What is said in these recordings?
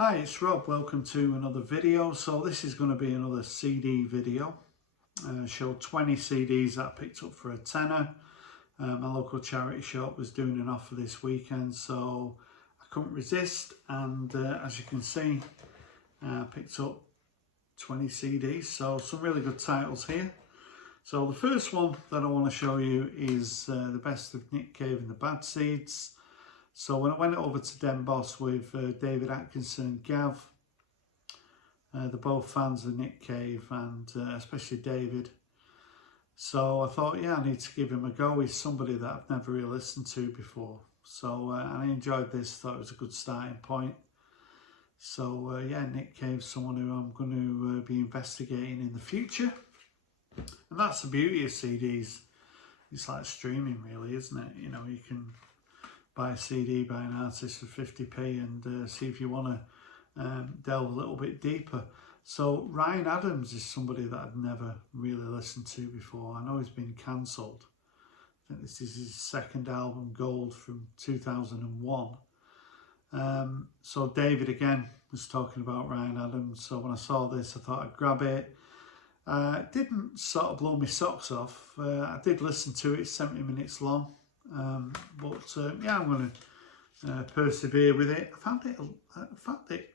Hi, it's Rob. Welcome to another video. So this is going to be another CD video. Show 20 CDs that I picked up for a tenner. My local charity shop was doing an offer this weekend, so I couldn't resist. And as you can see, I picked up 20 CDs. So some really good titles here. So the first one that I want to show you is the best of Nick Cave and the Bad Seeds. So when I went over to Den Boss with David Atkinson and Gav, they're both fans of Nick Cave and especially David. So I thought, yeah, I need to give him a go. He's somebody that I've never really listened to before. So and I enjoyed this, thought it was a good starting point. So yeah, Nick Cave's someone who I'm going to be investigating in the future. And that's the beauty of CDs. It's like streaming really, isn't it? You know, you can buy a CD by an artist for 50p and see if you want to delve a little bit deeper. So Ryan Adams is somebody that I'd never really listened to before. I know he's been cancelled. I think this is his second album, Gold, from 2001. So David again was talking about Ryan Adams. So when I saw this, I thought I'd grab it. It didn't sort of blow my socks off. I did listen to it, 70 minutes long. But yeah, I'm going to persevere with it. I found it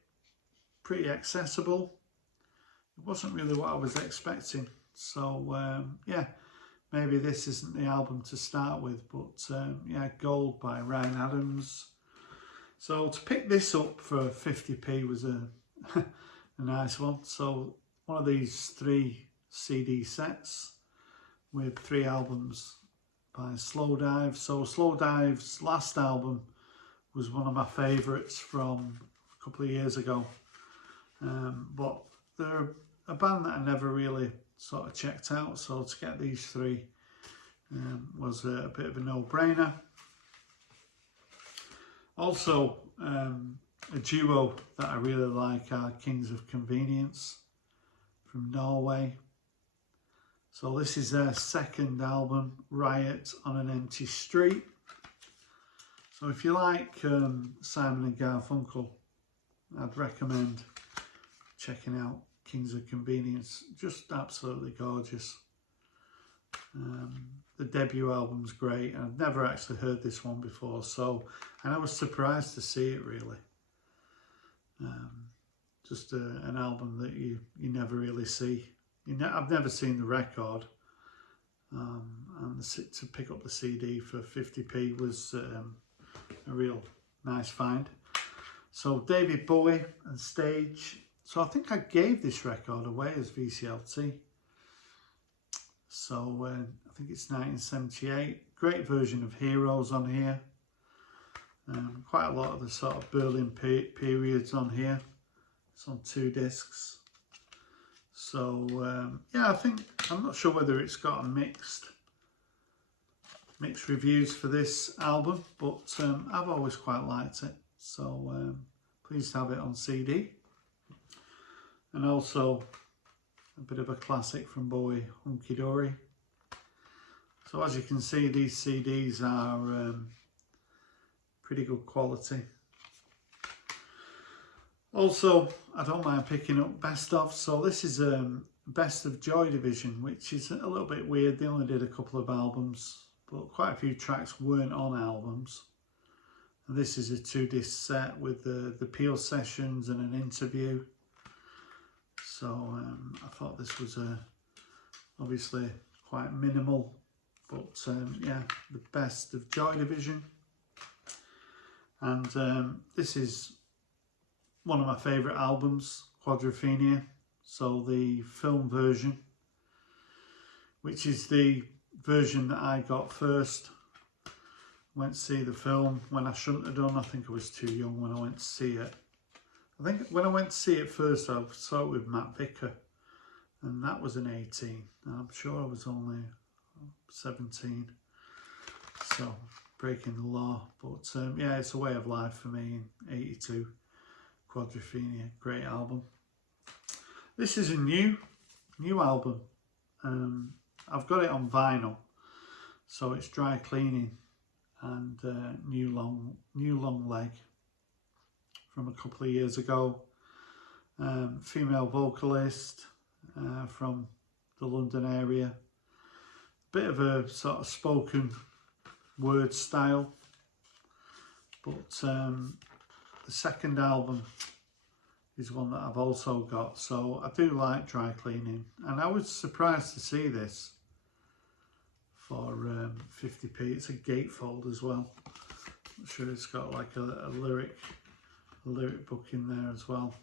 pretty accessible. It wasn't really what I was expecting. So yeah, maybe this isn't the album to start with, but yeah, Gold by Ryan Adams. So to pick this up for 50p was a nice one. So one of these 3 CD sets with 3 albums by Slowdive. So Slowdive's last album was one of my favourites from a couple of years ago. But they're a band that I never really sort of checked out. So to get these 3 was a bit of a no-brainer. Also, a duo that I really like are Kings of Convenience from Norway. So this is their second album, Riot on an Empty Street. So if you like Simon and Garfunkel, I'd recommend checking out Kings of Convenience. Just absolutely gorgeous. The debut album's great. I've never actually heard this one before, and I was surprised to see it really. Just an album that you never really see. I've never seen the record, and to pick up the CD for 50p was a real nice find. So David Bowie and Stage. So I think I gave this record away as VCLT. So I think it's 1978. Great version of Heroes on here. Quite a lot of the sort of Berlin periods on here. It's on 2 discs. So yeah, I'm not sure whether it's got a mixed reviews for this album, but I've always quite liked it. So pleased to have it on CD. And also a bit of a classic from Bowie, Hunky Dory. So as you can see, these CDs are pretty good quality. Also, I don't mind picking up best of. So this is Best of Joy Division, which is a little bit weird. They only did a couple of albums, but quite a few tracks weren't on albums. And this is a 2-disc set with the Peel sessions and an interview. So I thought this was obviously quite minimal, but yeah, the Best of Joy Division. And this is one of my favourite albums, Quadrophenia. So the film version, which is the version that I got first. Went to see the film when I shouldn't have done. I think I was too young when I went to see it. I think when I went to see it first, I saw it with Matt Vicker, and that was an 18. And I'm sure I was only 17. So breaking the law. But yeah, it's a way of life for me in 82. Quadrophenia, great album. This is a new album. I've got it on vinyl, so it's Dry Cleaning and New Long Leg from a couple of years ago. Female vocalist from the London area. Bit of a sort of spoken word style, but the second album is one that I've also got. So I do like Dry Cleaning, and I was surprised to see this for 50p. It's a gatefold as well. I'm sure it's got like a lyric book in there as well.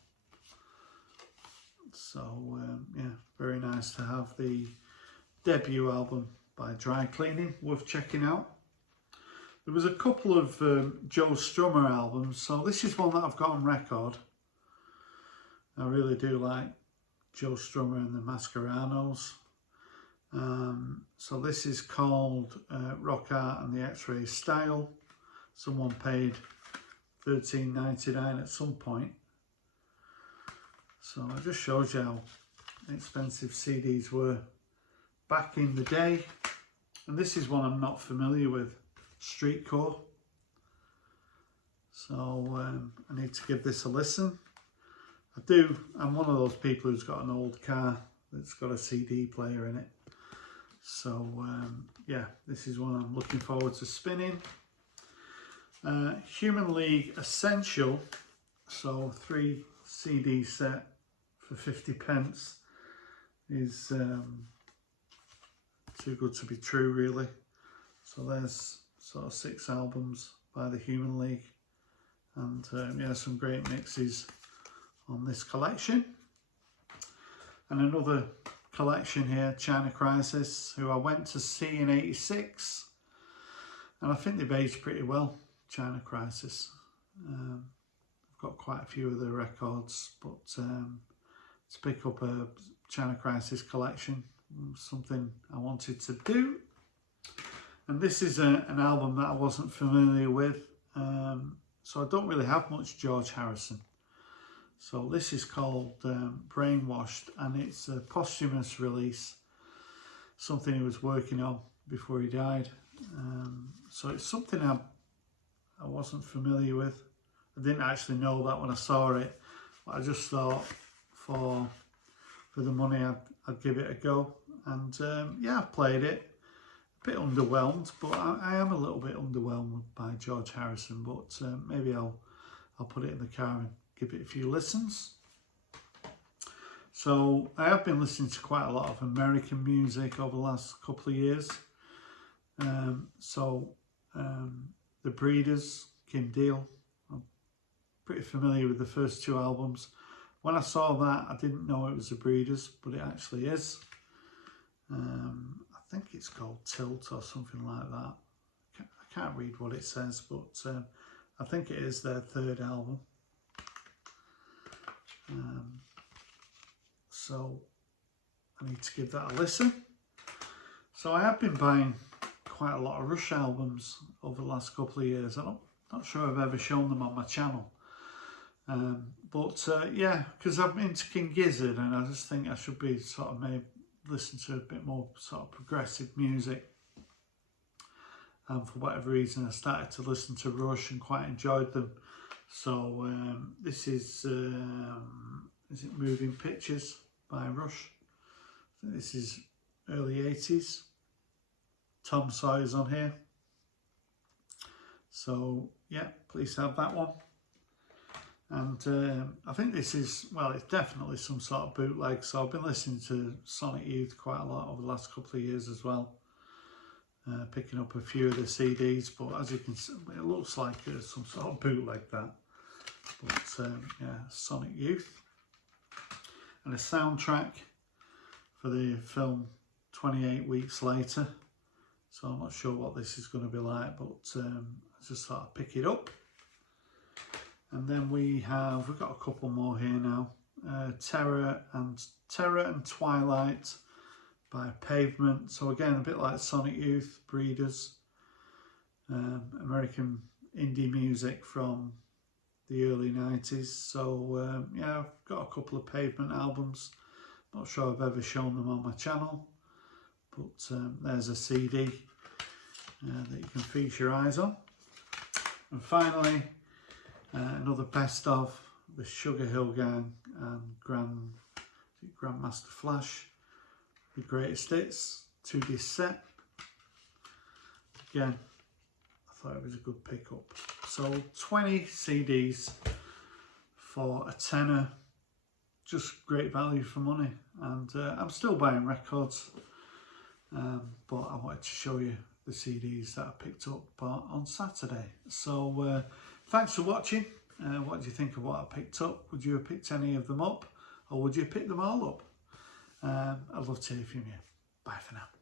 So yeah, very nice to have the debut album by Dry Cleaning, worth checking out. There was a couple of Joe Strummer albums, so this is one that I've got on record. I really do like Joe Strummer and the Mascaranos. So this is called Rock Art and the X-Ray Style. Someone paid $13.99 at some point. So it just shows you how expensive CDs were back in the day. And this is one I'm not familiar with, Streetcore. So I need to give this a listen. I'm one of those people who's got an old car that's got a CD player in it. So yeah, this is one I'm looking forward to spinning. Human League Essential, so 3 CD set for 50p is too good to be true, really. So there's sort of 6 albums by the Human League, and yeah, some great mixes on this collection. And another collection here, China Crisis, who I went to see in '86, and I think they've aged pretty well, China Crisis. I've got quite a few of their records, but to pick up a China Crisis collection, something I wanted to do. And this is an album that I wasn't familiar with, so I don't really have much George Harrison. So this is called Brainwashed, and it's a posthumous release, something he was working on before he died. So it's something I wasn't familiar with. I didn't actually know that when I saw it, but I just thought for the money I'd give it a go. And yeah, I've played it. A bit underwhelmed, but I am a little bit underwhelmed by George Harrison, but maybe I'll put it in the car and give it a few listens. So I have been listening to quite a lot of American music over the last couple of years. The Breeders, Kim Deal, I'm pretty familiar with the first 2 albums. When I saw that, I didn't know it was the Breeders, but it actually is. I think it's called Tilt or something like that. I can't read what it says, but I think it is their 3rd album. So I need to give that a listen. So I have been buying quite a lot of Rush albums over the last couple of years. I'm not sure I've ever shown them on my channel. Yeah, because I'm into King Gizzard, and I just think I should be sort of maybe listen to a bit more sort of progressive music. And for whatever reason, I started to listen to Rush and quite enjoyed them. So this is it Moving Pictures by Rush? I think this is early 80s. Tom Sawyer's on here. So yeah, please have that one. And I think this is, well, it's definitely some sort of bootleg. So I've been listening to Sonic Youth quite a lot over the last couple of years as well. Picking up a few of the CDs, but as you can see, it looks like some sort of bootleg that. But yeah, Sonic Youth. And a soundtrack for the film 28 Weeks Later. So I'm not sure what this is going to be like, but I just thought I'd pick it up. And then we've got a couple more here now. Terror and Twilight by Pavement. So again, a bit like Sonic Youth, Breeders, American indie music from the early 90s. So yeah, I've got a couple of Pavement albums. Not sure I've ever shown them on my channel, but there's a CD that you can feast your eyes on. And finally, Another best of the Sugar Hill Gang and Grandmaster Flash, the greatest hits, 2 disc set. Again, I thought it was a good pickup. So 20 CDs for a tenner, just great value for money. And I'm still buying records, but I wanted to show you the CDs that I picked up on Saturday. So thanks for watching. What do you think of what I picked up? Would you have picked any of them up, or would you pick them all up? I'd love to hear from you. Bye for now.